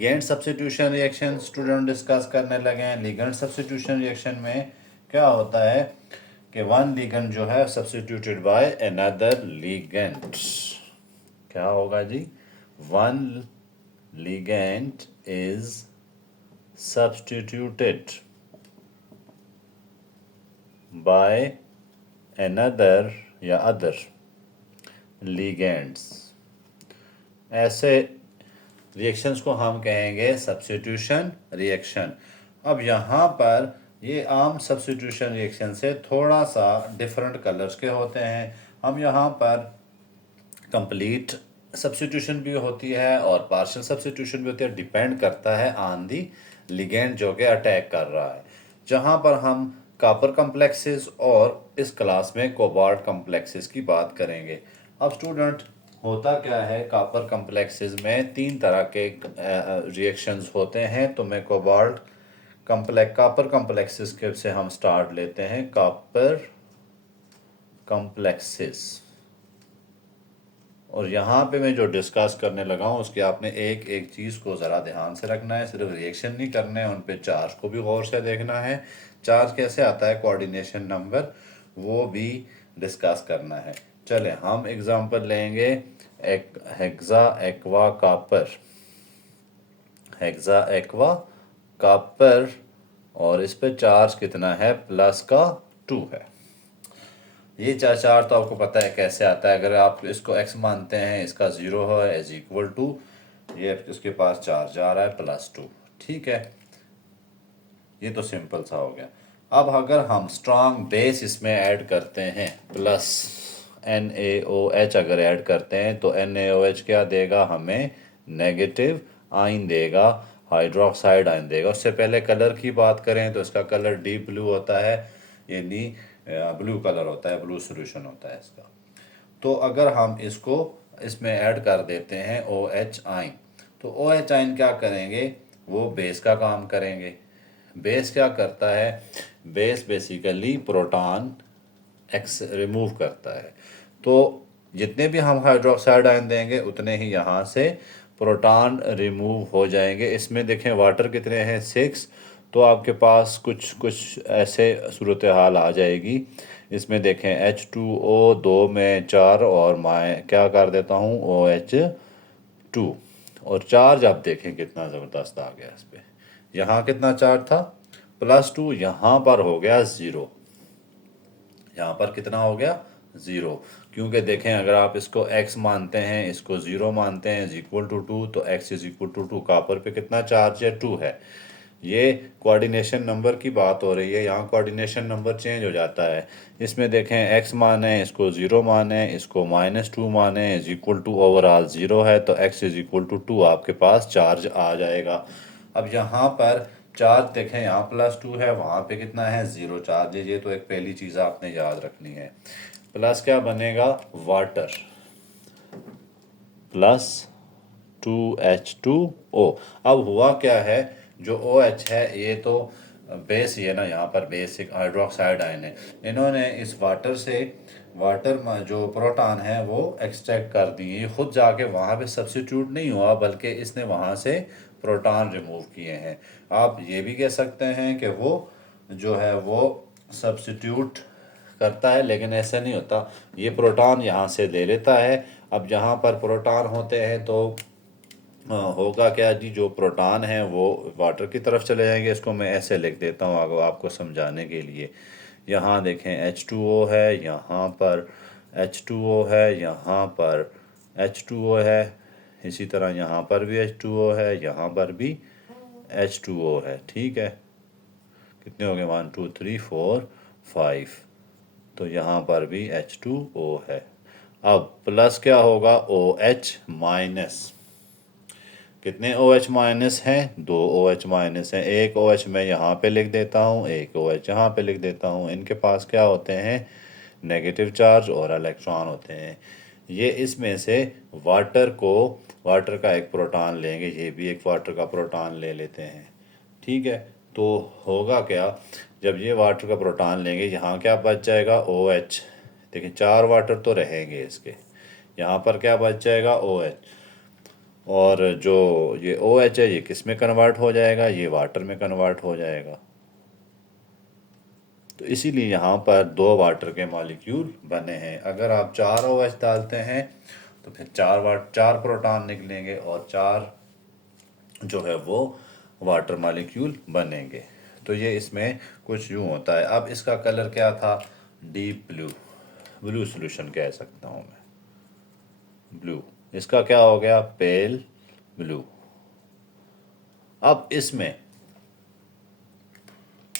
Ligand substitution reaction student discuss करने लगे हैं। लिगेंड सब्स्टिट्यूशन रिएक्शन में क्या होता है कि वन लिगेंड जो है सब्स्टिट्यूटेड बाय अनदर लिगेंड। क्या होगा जी? One ligand is substituted by another या अदर लिगेंड्स। ऐसे रिएक्शंस को हम कहेंगे सब्स्टिट्यूशन रिएक्शन। अब यहाँ पर ये आम सब्स्टिट्यूशन रिएक्शन से थोड़ा सा डिफरेंट कलर्स के होते हैं। हम यहाँ पर कंप्लीट सब्स्टिट्यूशन भी होती है और पार्शियल सब्स्टिट्यूशन भी होती है। डिपेंड करता है ऑन दी लिगेंड जो कि अटैक कर रहा है। जहाँ पर हम कॉपर कम्प्लेक्सेस और इस क्लास में कोबाल्ट कम्प्लेक्सेस की बात करेंगे। अब स्टूडेंट होता क्या है, कॉपर कम्प्लेक्सेस में तीन तरह के रिएक्शंस होते हैं। तो मैं कोबाल्ट कॉपर कम्प्लेक्सेस के से हम स्टार्ट लेते हैं। कॉपर कम्प्लेक्सेस, और यहाँ पे मैं जो डिस्कस करने लगा हूँ उसके आपने एक एक चीज़ को ज़रा ध्यान से रखना है। सिर्फ रिएक्शन नहीं करने, उन पे चार्ज को भी गौर से देखना है। चार्ज कैसे आता है, कोऑर्डिनेशन नंबर, वो भी डिस्कस करना है। चले हम एग्जांपल लेंगे एक hexa aqua copper. Hexa aqua copper, और इस पे चार्ज कितना है, प्लस का 2 है। ये चार तो आपको पता है कैसे आता है। अगर आप इसको x मानते हैं, इसका 0 है इज इक्वल टू, ये इसके पास चार्ज आ रहा है +2। ठीक है, ये तो सिंपल सा हो गया। अब अगर हम स्ट्रांग बेस इसमें ऐड करते हैं, प्लस NaOH अगर ऐड करते हैं तो NaOH क्या देगा हमें, नेगेटिव आयन देगा, हाइड्रोक्साइड आयन देगा। उससे पहले कलर की बात करें तो इसका कलर डीप ब्लू होता है, यानी ब्लू कलर होता है, ब्लू सोल्यूशन होता है इसका। तो अगर हम इसको इसमें ऐड कर देते हैं OH आयन, तो OH आयन क्या करेंगे, वो बेस का काम करेंगे। बेस क्या करता है, base basically proton x remove करता है। तो जितने भी हम हाइड्रोक्साइड आयन देंगे उतने ही यहाँ से प्रोटॉन रिमूव हो जाएंगे। इसमें देखें वाटर कितने हैं, 6। तो आपके पास कुछ कुछ ऐसे सूरत हाल आ जाएगी। इसमें देखें H2O 2 में 4, और मैं क्या कर देता हूँ OH2, और चार्ज आप देखें कितना ज़बरदस्त आ गया इस पर। यहाँ कितना चार्ज था, +2, यहाँ पर हो गया 0। यहाँ पर कितना हो गया, 0। क्योंकि देखें अगर आप इसको x मानते हैं, इसको 0 मानते हैं, इज इक्वल टू 2, तो x is equal to 2। Copper पे कितना चार्ज है, 2 है। ये कोऑर्डिनेशन नंबर की बात हो रही है, यहाँ कोऑर्डिनेशन नंबर चेंज हो जाता है। इसमें देखें x माने, इसको 0 माने, इसको -2 माने, इज इक्वल टू ओवरऑल 0 है, तो x इज इक्वल टू 2 आपके पास चार्ज आ जाएगा। अब यहाँ पर चार्ज देखें, यहाँ +2 है, वहाँ पे कितना है, 0 चार्ज है। ये तो एक पहली चीज़ आपने याद रखनी है। प्लस क्या बनेगा, वाटर, +2H2O। अब हुआ क्या है, जो OH है ये तो बेस ही है ना, यहाँ पर बेसिक हाइड्रोक्साइड आयन है। इन्होंने इस वाटर से, वाटर में जो प्रोटॉन है वो एक्सट्रैक्ट कर दिए, खुद जाके वहाँ पे सब्स्टिट्यूट नहीं हुआ, बल्कि इसने वहाँ से प्रोटॉन रिमूव किए हैं। आप ये भी कह सकते हैं कि वो जो है वो सब्स्टिट्यूट करता है, लेकिन ऐसा नहीं होता। ये प्रोटॉन यहाँ से ले लेता है। अब जहाँ पर प्रोटॉन होते हैं तो होगा क्या जी, जो प्रोटॉन है वो वाटर की तरफ चले जाएंगे। इसको मैं ऐसे लिख देता हूँ आगे आपको समझाने के लिए। यहाँ देखें H2O है, यहाँ पर H2O है, यहाँ पर H2O है, इसी तरह यहाँ पर भी H2O है, यहाँ पर भी H2O है। ठीक है, कितने हो गए, 1 2 3 4 5, तो यहाँ पर भी H2O है। अब प्लस क्या होगा, OH माइनस। कितने OH माइनस हैं, 2 OH माइनस हैं। एक OH मैं यहाँ पे लिख देता हूँ, एक OH यहाँ पे लिख देता हूँ। इनके पास क्या होते हैं, नेगेटिव चार्ज और इलेक्ट्रॉन होते हैं। ये इसमें से वाटर का एक प्रोटॉन लेंगे, ये भी एक वाटर का प्रोटॉन ले लेते हैं। ठीक है, तो होगा क्या, जब ये वाटर का प्रोटॉन लेंगे, यहाँ क्या बच जाएगा, OH। देखिए 4 वाटर तो रहेंगे इसके, यहाँ पर क्या बच जाएगा, OH। और जो ये OH है ये किस में कन्वर्ट हो जाएगा, ये वाटर में कन्वर्ट हो जाएगा। तो इसीलिए यहाँ पर दो वाटर के मॉलिक्यूल बने हैं। अगर आप 4 OH डालते हैं तो फिर 4 प्रोटॉन निकलेंगे और 4 जो है वो वाटर मॉलिक्यूल बनेंगे। तो ये इसमें कुछ यूँ होता है। अब इसका कलर क्या था, डीप ब्लू, ब्लू सॉल्यूशन कह सकता हूँ मैं, ब्लू। इसका क्या हो गया, पेल ब्लू। अब इसमें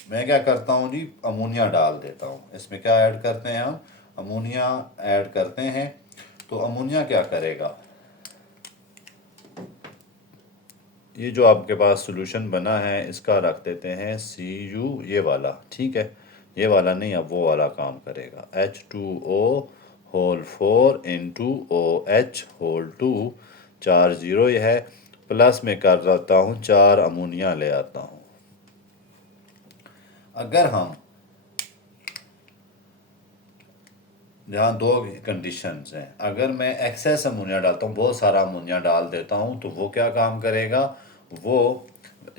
मैं क्या करता हूँ जी, अमोनिया डाल देता हूँ। इसमें क्या ऐड करते हैं हम, अमोनिया ऐड करते हैं। तो अमोनिया क्या करेगा, ये जो आपके पास सॉल्यूशन बना है इसका रख देते हैं Cu, ये वाला, ठीक है। ये वाला नहीं, अब वो वाला काम करेगा। H2O whole 4 into OH whole 2, 4 0 ये है, प्लस में कर देता हूँ 4 अमोनिया ले आता हूँ। अगर हम जहाँ दो कंडीशंस हैं, अगर मैं एक्सेस अमोनिया डालता हूँ, बहुत सारा अमोनिया डाल देता हूँ, तो वो क्या काम करेगा, वो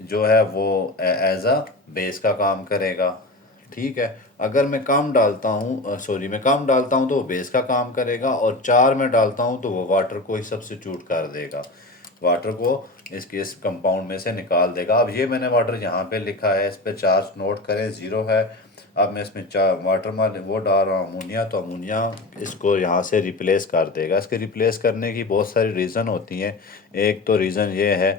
जो है वो एज अ बेस का काम करेगा, ठीक है। अगर मैं कम डालता हूँ, सॉरी मैं कम डालता हूँ तो वो बेस का काम करेगा, और 4 में डालता हूँ तो वो वाटर को ही सब्स्टिट्यूट कर देगा, वाटर को इस कंपाउंड में से निकाल देगा। अब ये मैंने वाटर यहाँ पे लिखा है, इस पे चार्ज नोट करें 0 है। अब मैं इसमें वाटर में वो डाल रहा हूँ अमोनिया, तो अमोनिया इसको यहाँ से रिप्लेस कर देगा। इसके रिप्लेस करने की बहुत सारी रीज़न होती हैं। एक तो रीज़न ये है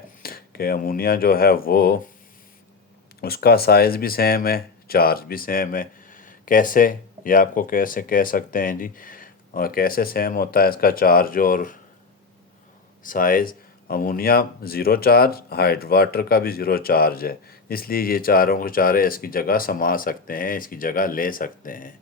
कि अमोनिया जो है वो उसका साइज़ भी सेम है, चार्ज भी सेम है। कैसे, ये आपको कैसे कह सकते हैं जी, और कैसे सेम होता है इसका चार्ज और size. Ammonia zero charge, hide water का भी ज़ीरो चार्ज है, इसलिए ये चारों को चारे इसकी जगह समा सकते हैं, इसकी जगह ले सकते हैं।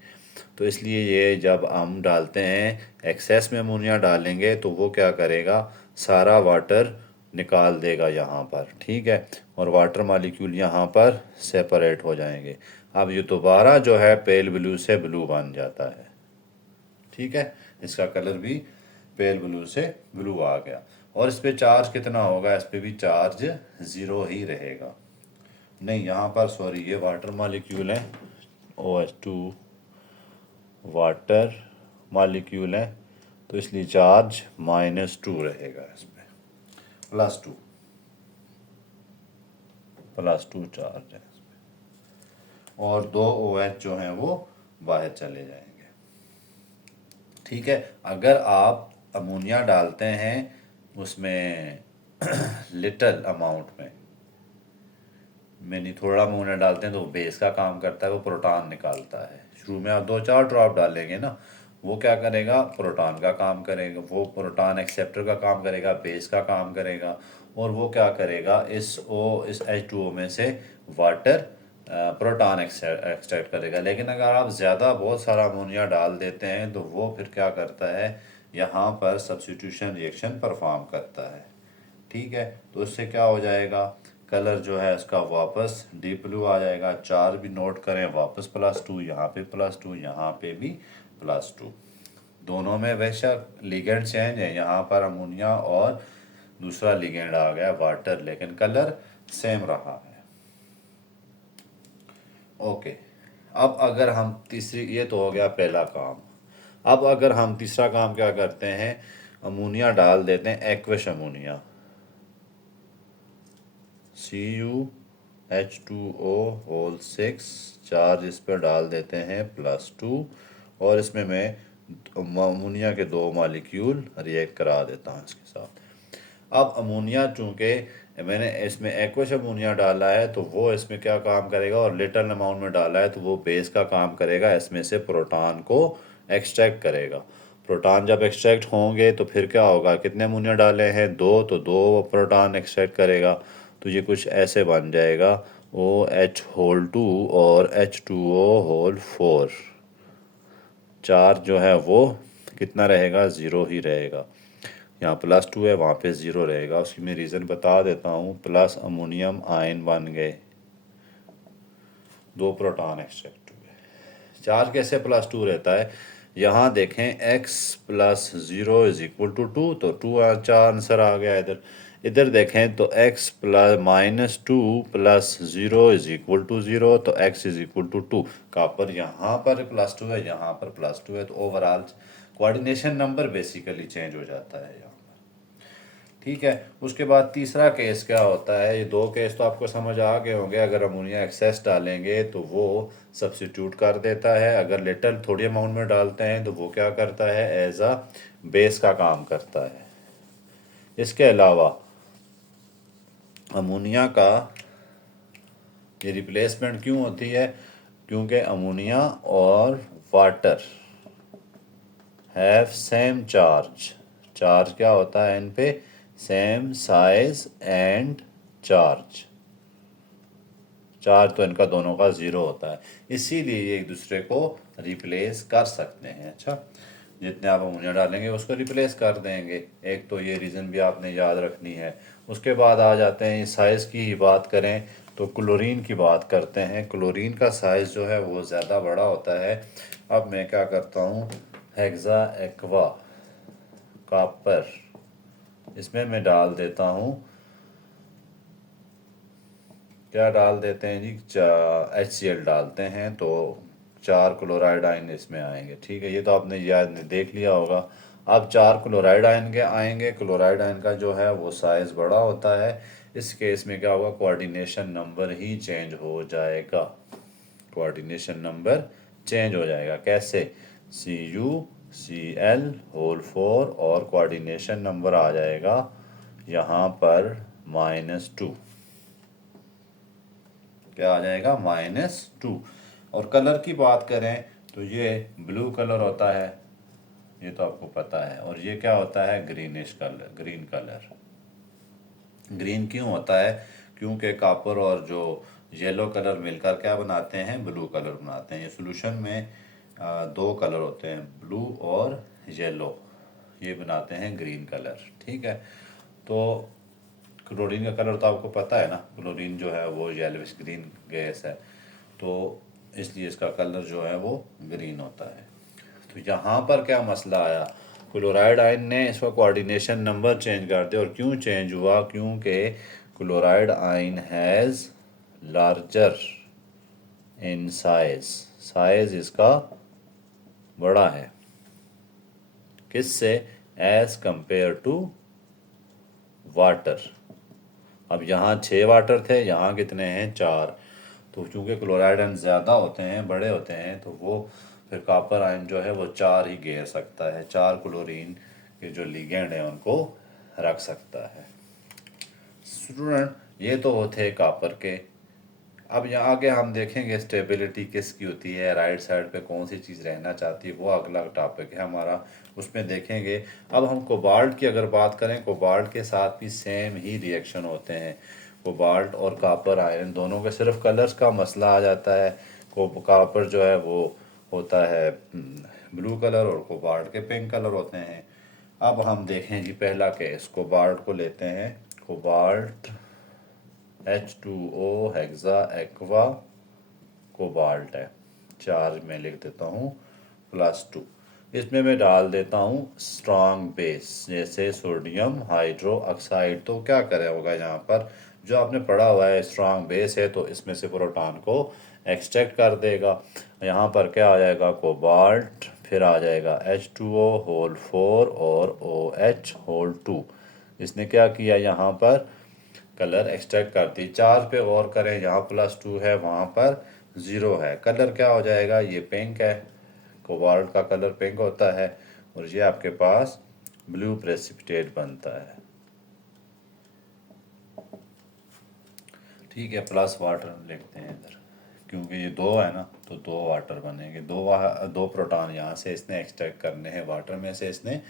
तो इसलिए ये जब हम डालते हैं, एक्सेस में अमोनिया डालेंगे तो वो क्या करेगा, सारा वाटर निकाल देगा यहाँ पर, ठीक है। और वाटर मॉलिक्यूल यहाँ पर सेपरेट हो जाएंगे। अब ये दोबारा जो है पेल ब्लू से ब्लू बन जाता है, ठीक है। इसका कलर भी पेल ब्लू से ब्लू आ गया। और इस पे चार्ज कितना होगा, इस पे भी चार्ज 0 ही रहेगा। नहीं, यहाँ पर सॉरी, ये वाटर मॉलिक्यूल है, OH2 वाटर मॉलिक्यूल है, तो इसलिए चार्ज -2 रहेगा इसमें, +2, +2 चार्ज है इसमें। और 2 OH जो हैं वो बाहर चले जाएंगे, ठीक है। अगर आप अमोनिया डालते हैं उसमें लिटल अमाउंट में, नहीं थोड़ा अमोनिया डालते हैं, तो वो बेस का काम करता है, वो प्रोटॉन निकालता है। शुरू में आप 2-4 ड्रॉप डालेंगे ना, वो क्या करेगा, प्रोटॉन का काम करेगा, वो प्रोटॉन एक्सेप्टर का काम करेगा, बेस का काम करेगा। और वो क्या करेगा, इस H2O में से वाटर प्रोटॉन एक्सट्रैक्ट करेगा। लेकिन अगर आप ज़्यादा बहुत सारा अमोनिया डाल देते हैं तो वो फिर क्या करता है, यहाँ पर सब्स्टिट्यूशन रिएक्शन परफॉर्म करता है, ठीक है। तो इससे क्या हो जाएगा, कलर जो है इसका वापस डीप ब्लू आ जाएगा। 4 भी नोट करें, वापस +2, यहाँ पे +2, यहाँ पे भी +2। दोनों में बेशक लिगेंड चेंज है, यहाँ पर अमोनिया और दूसरा लिगेंड आ गया वाटर, लेकिन कलर सेम रहा है। ओके, अब अगर हम तीसरी, ये तो हो गया पहला काम। अब अगर हम तीसरा काम क्या करते हैं, अमोनिया डाल देते हैं, aqueous ammonia, CuH2O whole 6, charge इस पर डाल देते हैं +2, और इसमें मैं अमोनिया के 2 मॉलिक्यूल रिएक्ट करा देता हूँ इसके साथ। अब अमोनिया चूँकि मैंने इसमें एक्वस अमोनिया डाला है तो वो इसमें क्या काम करेगा, और लिटल अमाउंट में डाला है तो वो बेस का काम करेगा, इसमें से प्रोटॉन को एक्सट्रैक्ट करेगा। प्रोटॉन जब एक्सट्रैक्ट होंगे तो फिर क्या होगा, कितने अमोनिया डाले हैं, 2, तो 2 प्रोटॉन एक्सट्रैक्ट करेगा। तो ये कुछ ऐसे बन जाएगा, OH होल 2 और H2O होल 4। चार्ज जो है वो कितना रहेगा, 0 ही रहेगा। यहाँ +2 है, वहाँ पे 0 रहेगा। उसकी मैं रीज़न बता देता हूँ, प्लस अमोनियम आयन बन गए, 2 प्रोटॉन एक्सट्रैक्ट हुए। चार्ज कैसे +2 रहता है, यहाँ देखें x plus 0 is equal to 2, तो 2 4 आंसर आ गया इधर। इधर देखें तो x plus minus 2 plus 0 is equal to 0, तो x is equal to 2। Copper यहाँ पर प्लस 2 है, यहाँ पर प्लस 2 है, तो overall coordination number basically change हो जाता है यहाँ। ठीक है। उसके बाद तीसरा केस क्या होता है, ये दो केस तो आपको समझ आ गए होंगे। अगर अमोनिया एक्सेस डालेंगे तो वो सब्स्टिट्यूट कर देता है, अगर लिटल थोड़ी अमाउंट में डालते हैं तो वो क्या करता है, एज अ बेस का काम करता है। इसके अलावा अमोनिया का ये रिप्लेसमेंट क्यों होती है, क्योंकि अमोनिया और water have same charge. Charge क्या होता है इन पे, same size and charge. Charge तो इनका दोनों का 0 होता है, इसीलिए ये एक दूसरे को रिप्लेस कर सकते हैं। अच्छा, जितने आप अमोनिया डालेंगे उसको रिप्लेस कर देंगे। एक तो ये रीज़न भी आपने याद रखनी है। उसके बाद आ जाते हैं साइज़ की ही बात करें तो क्लोरीन की बात करते हैं। क्लोरीन का साइज़ जो है वो ज़्यादा बड़ा होता है। अब मैं क्या करता हूँ, हेक्सा एक्वा कॉपर, इसमें मैं डाल देता हूँ, क्या डाल देते हैं जी, HCl डालते हैं, तो 4 क्लोराइड आयन इसमें आएंगे। ठीक है, ये तो आपने याद देख लिया होगा। अब 4 क्लोराइड आयन के आएंगे। क्लोराइड आयन का जो है वो साइज़ बड़ा होता है। इस केस में क्या होगा, कोऑर्डिनेशन नंबर ही चेंज हो जाएगा। कोऑर्डिनेशन नंबर चेंज हो जाएगा। कैसे, CuCl होल 4 और कोऑर्डिनेशन नंबर आ जाएगा यहाँ पर -2। क्या आ जाएगा, -2। और कलर की बात करें तो ये ब्लू कलर होता है, ये तो आपको पता है। और ये क्या होता है, greenish colour, green colour. Green क्यों होता है, क्योंकि कॉपर और जो येलो कलर मिलकर क्या बनाते हैं, ब्लू कलर बनाते हैं। ये सॉल्यूशन में दो कलर होते हैं, ब्लू और येलो, ये बनाते हैं ग्रीन कलर। ठीक है, तो क्लोरीन का कलर तो आपको पता है ना, क्लोरीन जो है वो येलोइश ग्रीन गैस है, तो इसलिए इसका कलर जो है वो ग्रीन होता है। तो यहाँ पर क्या मसला आया, क्लोराइड आयन ने इसका कोऑर्डिनेशन नंबर चेंज कर दिया। और क्यों चेंज हुआ, क्योंकि chloride ion has larger in size, size इसका बड़ा है, किससे, एज कंपेयर टू वाटर। अब यहाँ 6 वाटर थे, यहाँ कितने हैं, 4। तो चूंकि क्लोराइड आयन ज़्यादा होते हैं, बड़े होते हैं, तो वो फिर कॉपर आयन जो है वो 4 ही घेर सकता है, 4 क्लोरीन के जो लिगेंड हैं उनको रख सकता है। स्टूडेंट, ये तो होते कॉपर के। अब यहाँ आगे हम देखेंगे स्टेबिलिटी किसकी होती है, राइट साइड पे कौन सी चीज़ रहना चाहती है, वो अगला टॉपिक है हमारा, उसमें देखेंगे। अब हम कोबाल्ट की अगर बात करें, कोबाल्ट के साथ भी सेम ही रिएक्शन होते हैं। कोबाल्ट और कॉपर आयरन दोनों के सिर्फ कलर्स का मसला आ जाता है। कॉपर जो है वो होता है ब्लू कलर और कोबाल्ट के पिंक कलर होते हैं। अब हम देखें जी पहला केस, कोबाल्ट को लेते हैं। Cobalt H2O hexa aqua cobalt है, चार्ज में लिख देता हूँ +2। इसमें मैं डाल देता हूँ स्ट्रॉन्ग बेस, जैसे सोडियम हाइड्रो ऑक्साइड। तो क्या करे होगा यहाँ पर, जो आपने पढ़ा हुआ है स्ट्रॉन्ग बेस है, तो इसमें से प्रोटॉन को एक्सट्रैक्ट कर देगा। यहाँ पर क्या आ जाएगा, कोबाल्ट, फिर आ जाएगा H2O होल 4 और OH होल 2। इसने क्या किया, यहाँ पर कलर एक्सट्रैक्ट करती। चार्ज पे गौर करें, यहाँ +2 है, वहाँ पर 0 है। कलर क्या हो जाएगा, ये पिंक है, कोबाल्ट का कलर पिंक होता है, और ये आपके पास ब्लू प्रेसिपिटेट बनता है। ठीक है, प्लस वाटर लिखते हैं इधर, क्योंकि ये 2 है ना, तो 2 वाटर बनेंगे। दो प्रोटॉन यहाँ से इसने एक्सट्रैक्ट करने हैं, वाटर में से इसने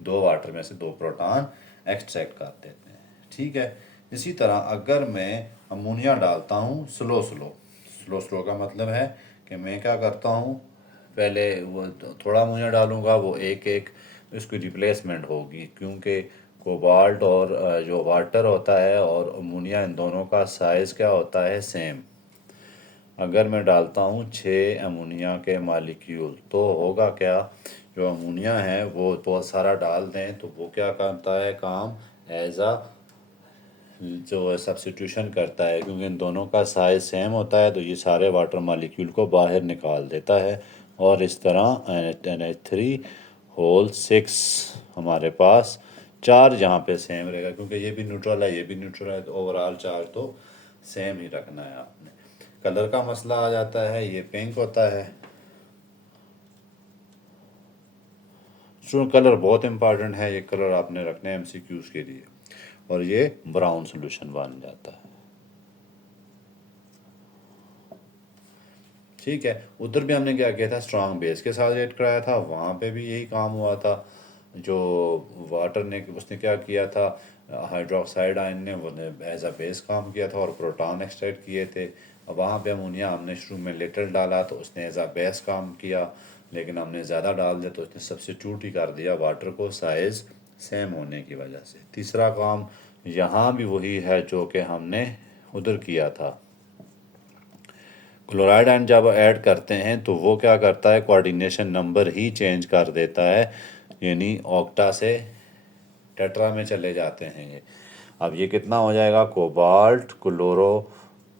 2 वाटर में से 2 प्रोटॉन एक्सट्रैक्ट कर देते हैं। ठीक है, इसी तरह अगर मैं अमोनिया डालता हूँ स्लो स्लो, स्लो स्लो का मतलब है कि मैं क्या करता हूँ, पहले वो थोड़ा अमोनिया डालूंगा, वो एक एक इसकी रिप्लेसमेंट होगी, क्योंकि कोबाल्ट और जो वाटर होता है और अमोनिया, इन दोनों का साइज़ क्या होता है, सेम। अगर मैं डालता हूँ 6 अमोनिया के मालिक्यूल तो होगा क्या, जो अमोनिया है वो बहुत सारा डाल दें तो वो क्या करता है काम, एज अ जो सब्स्टिट्यूशन करता है, क्योंकि इन दोनों का साइज सेम होता है तो ये सारे वाटर मालिक्यूल को बाहर निकाल देता है। और इस तरह NH3 होल 6 हमारे पास चार्ज यहाँ पे सेम रहेगा, क्योंकि ये भी न्यूट्रल है ये भी न्यूट्रल है, तो ओवरऑल चार्ज तो सेम ही रखना है आपने। कलर का मसला आ जाता है, ये पिंक होता है। स्टूडेंट कलर बहुत इंपॉर्टेंट है, ये कलर आपने रखने हैं MCQs के लिए। और ये ब्राउन सोल्यूशन बन जाता है। ठीक है, उधर भी हमने क्या किया था, स्ट्रॉन्ग बेस के साथ रेड कराया था, वहाँ पे भी यही काम हुआ था। जो वाटर ने उसने क्या किया था, हाइड्रोक्साइड आयन ने वो एज अ बेस काम किया था और प्रोटॉन एक्सट्रैक्ट किए थे। अब वहाँ पे अमोनिया हमने शुरू में लिटिल डाला तो उसने एज अ बेस काम किया, लेकिन हमने ज़्यादा डाल दिया तो उसने सब्स्टिट्यूट ही कर दिया वाटर को, साइज़ सेम होने की वजह से। तीसरा काम यहाँ भी वही है जो कि हमने उधर किया था। क्लोराइड आयन जब ऐड करते हैं तो वो क्या करता है, कोऑर्डिनेशन नंबर ही चेंज कर देता है, यानी ऑक्टा से टेट्रा में चले जाते हैं ये। अब ये कितना हो जाएगा, कोबाल्ट क्लोरो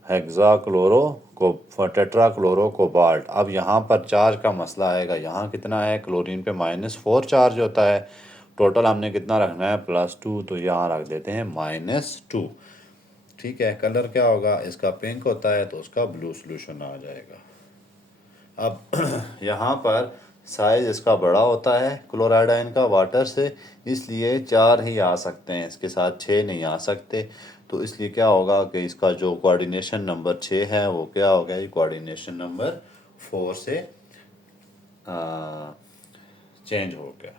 हेक्सा क्लोरो को टेट्रा क्लोरो कोबाल्ट। अब यहाँ पर चार्ज का मसला आएगा, यहाँ कितना है, क्लोरीन पे -4 चार्ज होता है, टोटल हमने कितना रखना है +2, तो यहाँ रख देते हैं -2। ठीक है, कलर क्या होगा, इसका पिंक होता है तो उसका ब्लू सोल्यूशन आ जाएगा। अब यहाँ पर साइज इसका बड़ा होता है क्लोराइड आयन का वाटर से, इसलिए 4 ही आ सकते हैं, इसके साथ 6 नहीं आ सकते। तो इसलिए क्या होगा कि इसका जो कोऑर्डिनेशन नंबर 6 है वो क्या हो गया, ये कोऑर्डिनेशन नंबर 4 से चेंज हो गया।